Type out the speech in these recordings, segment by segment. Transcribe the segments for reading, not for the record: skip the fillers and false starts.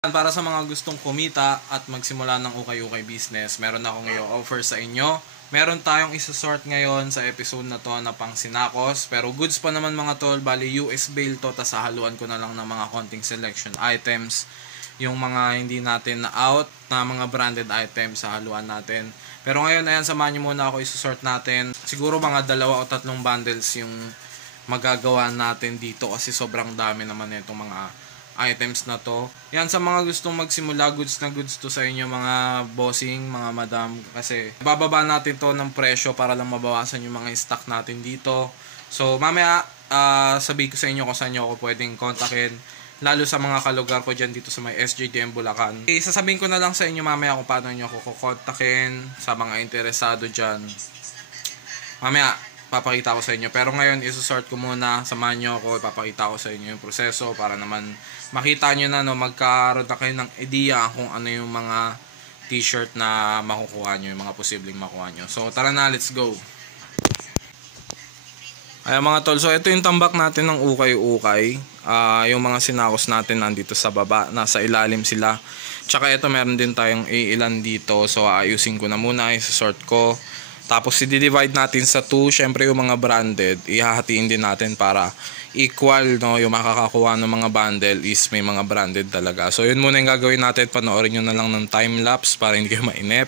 Para sa mga gustong kumita at magsimula ng ukay-ukay business, meron akong i-offer sa inyo. Meron tayong isa-sort ngayon sa episode na to na pang sinakos. Pero goods pa naman mga tol, bali US bail to, tas hahaluan ko na lang ng mga konting selection items. Yung mga hindi natin na out na mga branded items sa haluan natin. Pero ngayon, ayan, samahan nyo muna ako isa-sort natin. Siguro mga 2 o 3 bundles yung magagawa natin dito kasi sobrang dami naman itong mga items na to. Yan, sa mga gustong magsimula, goods na goods to sa inyo mga bossing, mga madam, kasi bababa natin to ng presyo para lang mabawasan yung mga stock natin dito. So mamaya sabihin ko sa inyo kung saan nyo ako pwedeng kontakin, lalo sa mga kalugar ko dyan dito sa may SJDM Bulacan. Sasabihin ko na lang sa inyo mamaya kung paano nyo ako kukontakin sa mga interesado dyan. Mamaya papakita ko sa inyo. Pero ngayon, isusort ko muna. Samahan nyo ako. Ipapakita ko sa inyo yung proseso para naman makita nyo na, no, magkaroon na kayo ng idea kung ano yung mga t-shirt na makukuha nyo, yung mga posibleng makuha nyo. So, tara na, let's go. Ayan mga tol. So, ito yung tambak natin ng ukay-ukay. Yung mga sinakos natin nandito sa baba. Nasa ilalim sila. Tsaka ito, meron din tayong ilan dito. So, ayusin ko na muna. Isusort ko. Tapos i-divide natin sa 2, syempre yung mga branded, ihahatiin din natin para equal, no, yung makakakuha ng mga bundle is may mga branded talaga. So yun muna yung gagawin natin, panoorin nyo na lang ng time lapse para hindi kayo mainip.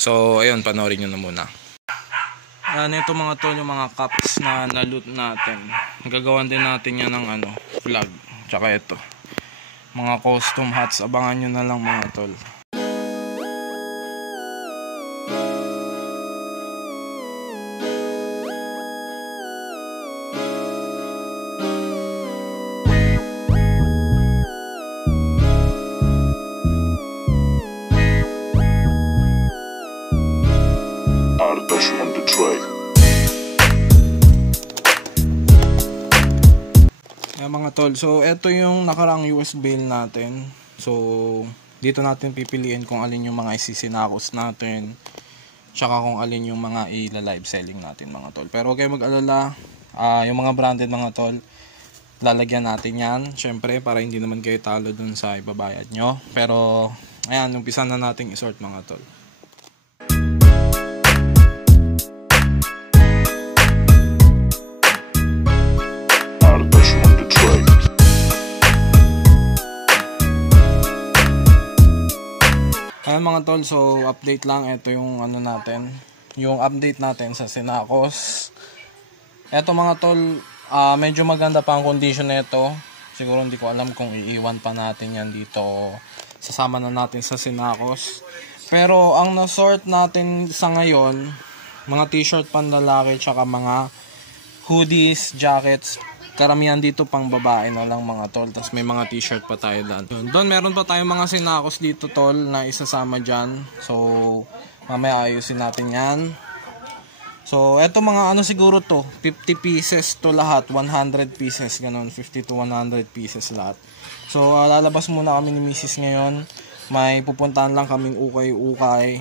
So ayun, panoorin nyo na muna. Yan, ito mga tol, yung mga cups na na-loot natin. Gagawan din natin yan ng vlog. Tsaka ito, mga custom hats, abangan nyo na lang mga tol. Mga tol, so ito yung nakarang US bail natin. So dito natin pipiliin kung alin yung mga isisinakos natin, tsaka kung alin yung mga i-live selling natin mga tol. Pero huwag kayo mag-alala, yung mga branded mga tol, lalagyan natin yan syempre para hindi naman kayo talo dun sa ibabayad nyo. Pero ayan, umpisa na natin isort mga tol. Ayan mga tol, so update lang, ito yung natin, yung update natin sa sinakos. Ito mga tol, medyo maganda pa ang condition nito. Siguro hindi ko alam kung iiwan pa natin yan dito, sasama na natin sa sinakos. Pero ang na-sort natin sa ngayon, mga t-shirt panlalaki tsaka mga hoodies, jackets, karamihan dito pang babae na lang mga tol. Tapos may mga t-shirt pa tayo doon. Meron pa tayong mga sinakos dito tol na isasama dyan. So mamaya ayusin natin yan. So eto mga siguro to 50 pieces to lahat, 100 pieces ganun, 50 to 100 pieces lahat. So lalabas muna kami ni Mrs. ngayon. May pupuntahan lang kaming ukay-ukay.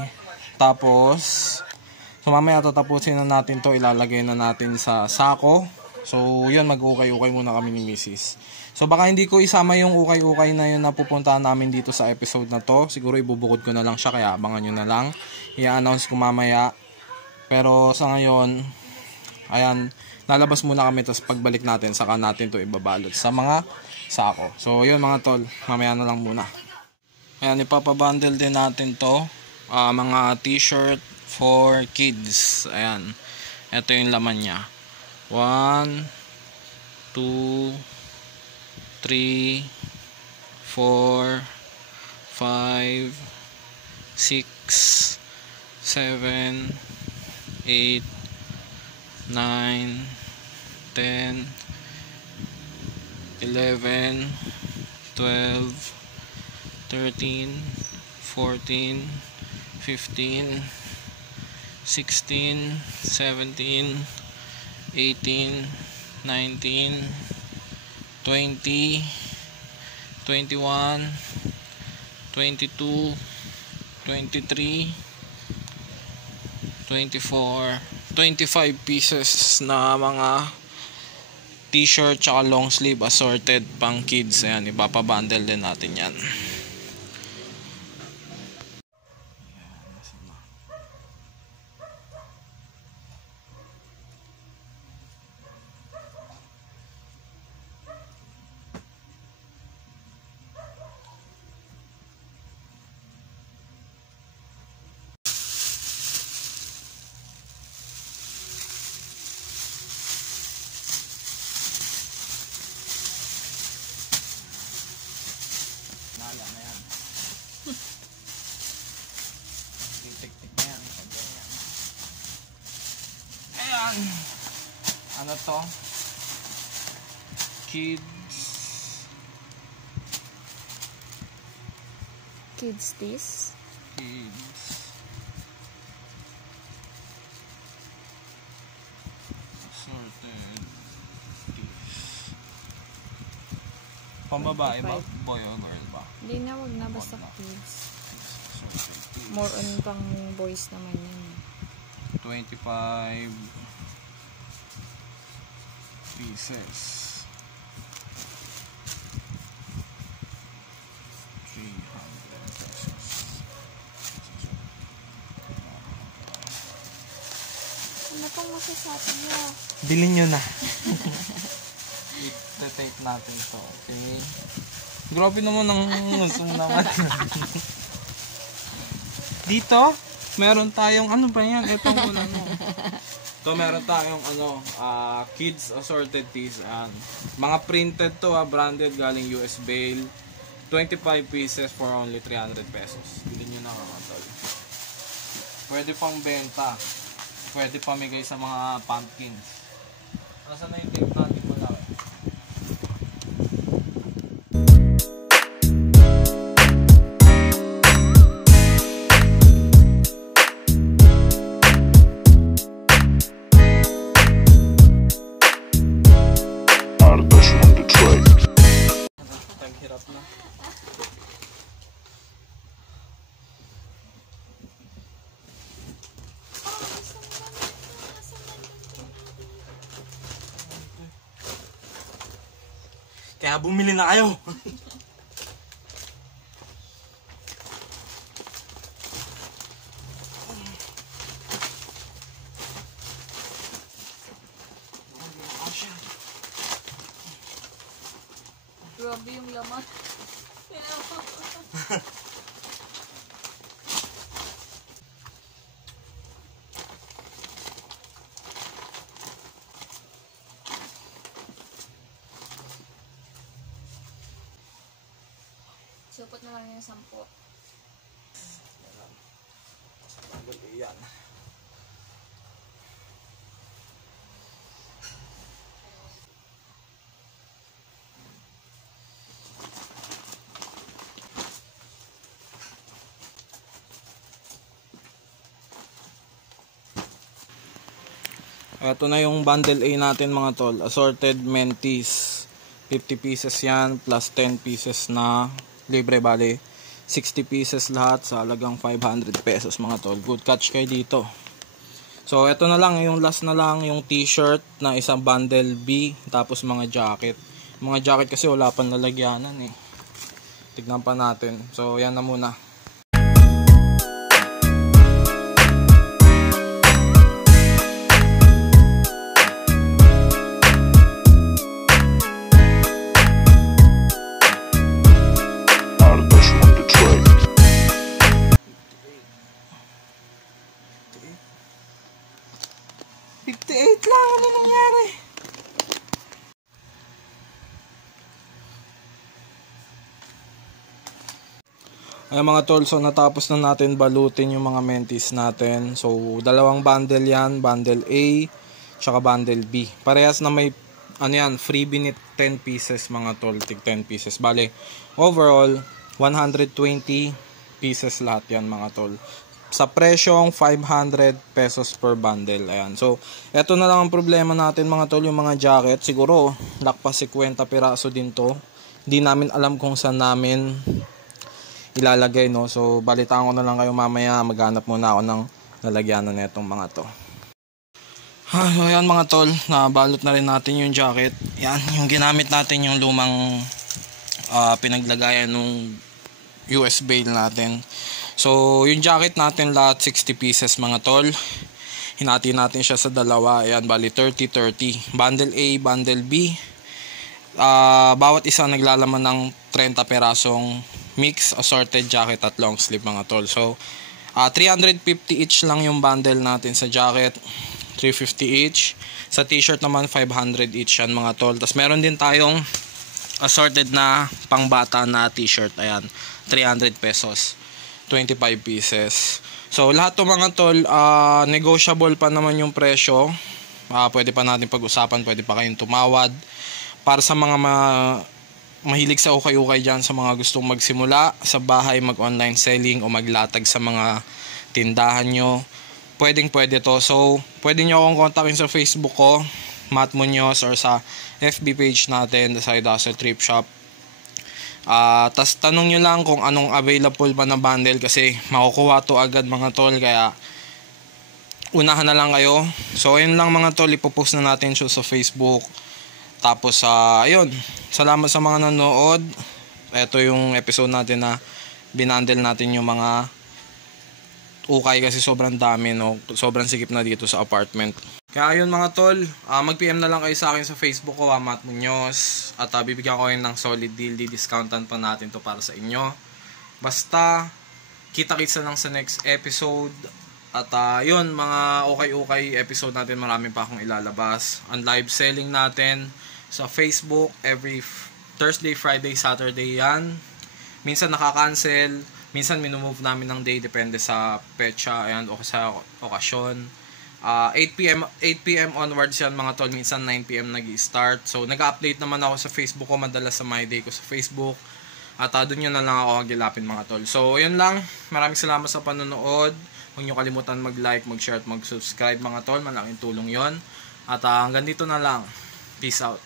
Tapos so mamaya tatapusin na natin to, ilalagay na natin sa sako. So yun, mag-ukay-ukay muna kami ni Mrs. So baka hindi ko isama yung ukay-ukay na yun na pupuntahan namin dito sa episode na to. Siguro ibubukod ko na lang siya, kaya abangan nyo na lang. I-announce ko mamaya. Pero sa ngayon, ayan, lalabas muna kami, tapos pagbalik natin, saka natin to ibabalot sa mga sako. So yun mga tol, mamaya na lang muna. Ayan, ipapabundle din natin to. Mga t-shirt for kids. Ayan, ito yung laman niya. 1, 2, 3, 4, 5, 6, 7, 8, 9, 10, 11, 12, 13, 14, 15, 16, 17, 18, 19, 20, 21, 22, 23, 24, 25 pieces na mga t-shirt tsaka long sleeve assorted pang kids. Ayan, ipapabundle din natin yan. na yan. Tik-tik na yan. Ayan. Ano to? Kids this? Kids. Assorted. Pambabae ba? Boy or girl ba? Hindi na, wag na. Basta kids. More on pang boys naman yun. 25 pieces. 300 pesos. Ano pong masasabi niyo? Bilhin nyo na. I-tape natin to. Okay. Grabe naman ang zoom naman. Dito, meron tayong, ano ba yan? Itong una no. Ito meron tayong kids assorted tees. Mga printed to, branded, galing US Bail. 25 pieces for only 300 pesos. Bilhin nyo na mga tol. Pwede pang benta. Pwede pamigay sa mga pumpkins. Nasaan na yung tape natin wala? Taghirap na. Kaya bumili na kayo. Grabe yung laman. Supot na lang yung 10. Yan. Ito na yung bundle A natin mga tol. Assorted mentees. 50 pieces yan plus 10 pieces na libre, bale 60 pieces lahat sa halagang 500 pesos mga tol. Good catch kayo dito. So ito na lang, yung last na lang yung t-shirt na isang bundle B, tapos mga jacket. Mga jacket kasi wala pang lalagyanan eh. Tignan pa natin. So yan na muna. Lang, ano nangyari? Ay mga tol, so natapos na natin balutin yung mga mentees natin. So dalawang bundle yan, bundle A tsaka bundle B. Parehas na may freebie ni 10 pieces mga tol, tig 10 pieces. Bale, overall 120 pieces lahat yan mga tol. Sa presyong 500 pesos per bundle. Ayan. So, eto na lang ang problema natin mga tol, yung mga jacket. Siguro, lakpas 50 piraso din to. Hindi namin alam kung saan namin ilalagay, no. So, balitaan ko na lang kayo mamaya. Maghanap muna ako ng lalagyanan na itong mga to. So, ayan mga tol. Nabalot na rin natin yung jacket. Yan, yung ginamit natin yung lumang pinaglagayan ng US Bail natin. So, yung jacket natin lahat 60 pieces mga tol. Hinati natin siya sa dalawa. Ayan, bali 30-30. Bundle A, bundle B. Bawat isa naglalaman ng 30 perasong mix assorted jacket at long sleeve mga tol. So, 350 each lang yung bundle natin sa jacket. 350 each. Sa t-shirt naman 500 each yan mga tol. Tapos meron din tayong assorted na pangbata na t-shirt. Ayan. 300 pesos. 25 pieces. So, lahat to mga tol, negotiable pa naman yung presyo. Pwede pa natin pag-usapan, pwede pa kayong tumawad. Para sa mga mahilig sa ukay-ukay dyan, sa mga gustong magsimula sa bahay, mag-online selling o maglatag sa mga tindahan nyo, pwede to. So, pwede nyo akong kontakin sa Facebook ko, Matt Munoz, or sa FB page natin, The Side Hustle Thrift Shop. Tas tanong nyo lang kung anong available pa na bundle kasi makukuha to agad mga tol, kaya unahan na lang kayo. So ayun lang mga tol, ipopost na natin siya sa Facebook. Tapos ayun, salamat sa mga nanood. Ito yung episode natin na binundle natin yung mga ukay kasi sobrang dami, no? Sobrang sikip na dito sa apartment. Kaya ayun mga tol, mag-PM na lang kayo sa akin sa Facebook ko, Matt Munoz. At bibigyan ko kayo ng solid deal, di-discountan pa natin to para sa inyo. Basta, kita-kits na lang sa next episode. At yun, mga okay episode natin, marami pa akong ilalabas. Ang live selling natin sa Facebook, every Thursday, Friday, Saturday yan. Minsan nakaka-cancel, minsan minumove namin ng day, depende sa petsa ayan, o sa okasyon. 8 PM onwards yan mga tol, minsan 9 PM nag-i-start. So nag-update naman ako sa Facebook ko, madalas sa my day ko sa Facebook. At doon yun na lang ako agilapin mga tol. So yun lang, maraming salamat sa panonood. Huwag nyo kalimutan mag-like, mag-share at mag-subscribe mga tol, malaking tulong yon. At hanggang dito na lang, peace out.